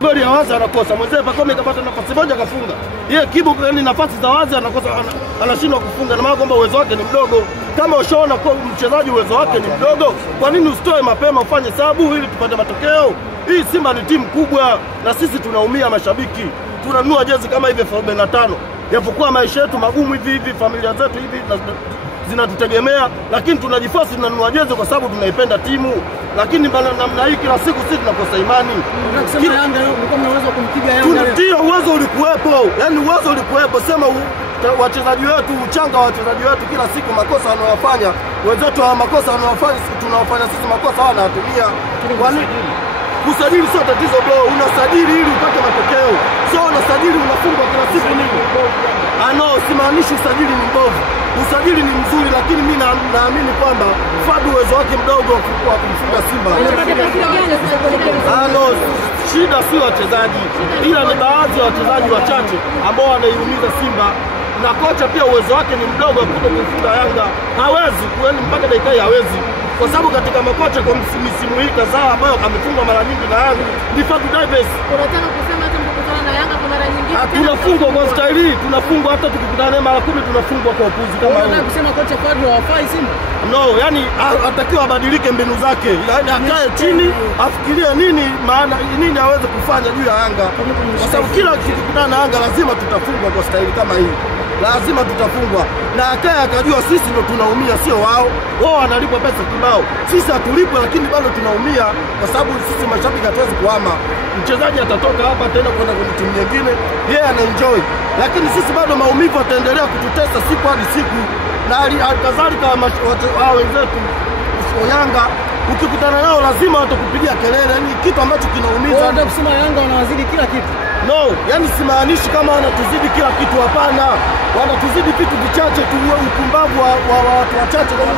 Goli ya wazi anakosa. Mwenzewe Pacome kapata nafasi moja kafunga. Yeye Kibu yani nafasi za wazi anakosa, anashindwa kufunga. Na maana kwamba uwezo wake ni mdogo. Kama ushaona kwa mchezaji uwezo wake ni mdogo, kwa nini usitoe mapema ufanye sababu ili tupate matokeo? Hii Simba ni timu kubwa na sisi tunaumia mashabiki. Tunanunua jezi kama hivi 45. Japokuwa maisha yetu magumu hivi, familia zetu hivi zinatutegemea, lakini tunajiforce tunanunua jezi kwa sababu tunaipenda timu. Lakini namna hii kila siku sisi tunakosa imani. Unasema Yanga leo mlikuwa mnaweza kumpiga Yanga leo. Ndio uwezo ulikuwepo. Yaani uwezo ulikuwepo. Sema wachezaji wetu, uchanga wa wachezaji wetu kila siku makosa wanayofanya. Wenzetu wa makosa wanayofanya sisi tunawafanya sisi makosa hawa wanatumia. Kwani kusajili sio tatizo bro, unasajili ili upate matokeo. Sio unasajili unafungwa kila siku nini? Simaanishi usajili ni mbovu. Usajili ni mzuri, lakini mimi naamini kwamba Fadu uwezo wake mdogo wa kumfunga Simba. Shida sio wachezaji, ila ni baadhi ya wachezaji wachache ambao wanaiumiza Simba, na kocha pia uwezo wake ni mdogo kuto kumfunga Yanga. Hawezi kwani mpaka dakika hii hawezi, kwa sababu katika makocha kwa msimu hii kadhaa ambayo amefunga mara nyingi na Yanga ni Fadu Davis. Unataka kusema hata mkutana na Yanga kwa mara nyingine tunafungwa kwa staili hii, tunafungwa hata tukikutana naye mara 10 tunafungwa kwa upuzi kama hiyo. Unataka kusema kocha Fadu hawafai Simba? No, yani atakiwa abadilike mbinu zake. Yaani akae chini, afikirie nini aweze kufanya juu ya Yanga. Kwa sababu kila tukikutana na Yanga lazima tutafungwa kwa staili kama hii. Lazima tutafungwa. Na akae akajua sisi ndio tunaumia sio wao. Wao wanalipwa pesa kibao. Sisi hatulipwi lakini bado tunaumia kwa sababu sisi mashabiki hatuwezi kuhama. Mchezaji atatoka hapa tena kwenda kwenye timu nyingine, yeye anaenjoy. Lakini sisi bado maumivu yataendelea kututesa siku hadi siku. Na kadhalika wao wenzetu Yanga ukikutana nao lazima watakupigia kelele, yani kitu ambacho kinaumiza. Unataka kusema Yanga wanawazidi kila kitu? No, yani simaanishi kama wanatuzidi kila kitu, hapana. Wanatuzidi vitu vichache tu, upumbavu wa watu wachache kama